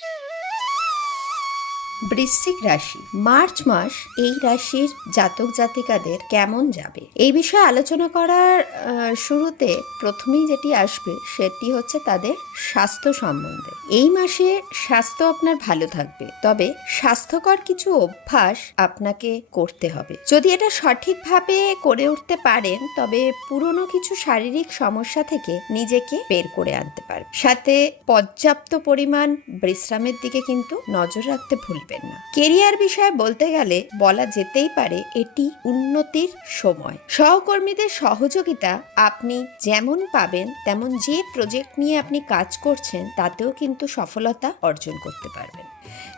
Shh. বৃশ্চিক রাশি। March মাস এই রাশির জাতক জাতিকাদের কেমন যাবে? এই বিষয়ে আলোচনা করার শুরুতে প্রথমেই যেটি আসবে সেটি হচ্ছে তাদের স্বাস্থ্য সম্বন্ধে। এই মাসে স্বাস্থ্য আপনার ভালো থাকবে, তবে স্বাস্থ্যকর কিছু অভ্যাস আপনাকে করতে হবে। যদি এটা সঠিকভাবে করে উঠতে পারেন, তবে পুরনো কিছু শারীরিক সমস্যা থেকে নিজেকে বের করে আনতে পারবে সাথে পর্যাপ্ত পরিমাণ বিশ্রামের দিকে কিন্তু নজর রাখতে ভুলবেন না। কেরিয়ার বিষয়ে বলতে গেলে বলা যেতেই পারে এটি উন্নতির সময়। সহকর্মীদের সহযোগিতা আপনি যেমন পাবেন, তেমন যে প্রজেক্ট নিয়ে আপনি কাজ করছেন, তাতেও কিন্তু সফলতা অর্জন করতে পারবেন।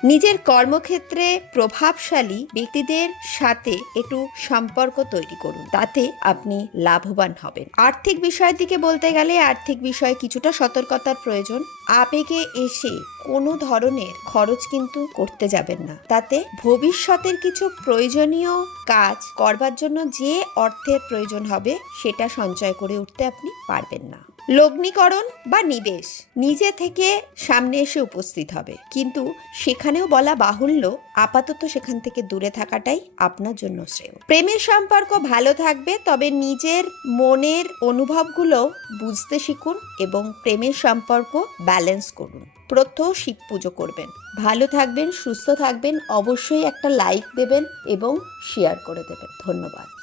নিজের কর্মক্ষেত্রে প্রভাবশালী ব্যক্তিদের সাথে একটু সম্পর্ক তৈরি করুন। তাতে আপনি লাভবান হবেন। আর্থিক বিষয়ের দিকে বলতে গেলে আর্থিক বিষয়ে কিছুটা সতর্কতার প্রয়োজন। আবেগে এসে কোনো ধরনের খরচ কিন্তু করতে যাবেন না। তাতে ভবিষ্যতের কিছু প্রয়োজনীয় কাজ করবার জন্য যে অর্থের প্রয়োজন হবে, সেটা সঞ্চয় করে উঠতে আপনি পারবেন না। লগ্নীকরণ বা নিবেশ নিজে থেকে সামনে এসে উপস্থিত হবে। কিন্তু সেখানেও বলা বাহুল্য, আপাতত সেখান থেকে দূরে থাকাটাই আপনার জন্য শ্রেয়। প্রেমের সম্পর্ক ভালো থাকবে, তবে নিজের মনের অনুভবগুলো বুঝতে শিখুন এবং প্রেমের সম্পর্ক ব্যালেন্স করুন। প্রত্যহ শিব পুজো করবেন। ভালো থাকবেন, সুস্থ থাকবেন, অবশ্যই একটা লাইক দেবেন এবং শেয়ার করে দেবেন। ধন্যবাদ।